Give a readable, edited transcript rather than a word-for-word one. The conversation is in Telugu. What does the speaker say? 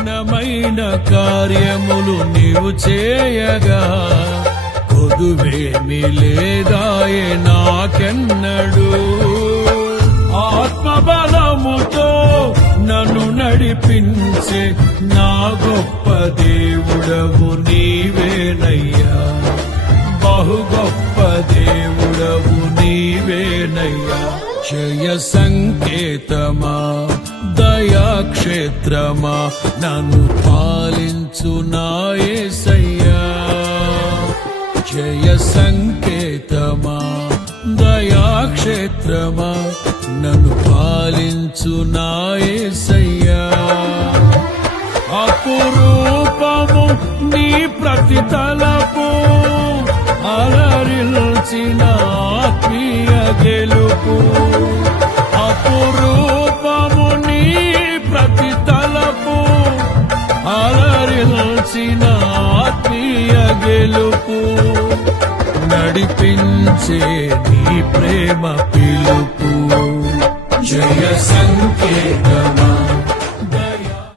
ఘనమైన కార్యములు నీవు చేయగా కొదువేమి లేదాయే నాకెన్నడు. ఆత్మబలముతో నన్ను నడిపించే నా గొప్ప దేవుడవు నీవేనయ్యా. బహు గొప్ప దేవుడవు నీవేనయ్యా. జయ సంకేతమా దయాక్షేత్రమా నన్ను పాలించు నా యేసయ్యా. జయ సంకేతమా దయాక్షేత్రమా నన్ను పాలించు నా యేసయ్యా. అపురూపము నీ ప్రతి తలపు అలరిల్చిన ఆత్మీయ గెలుపు. అపురూపము నీ ప్రతి తలపు అలరిల్చిన ఆత్మీయ గెలుపు. నడిపించే నీ ప్రేమ పిలుపు. జయ సంకేత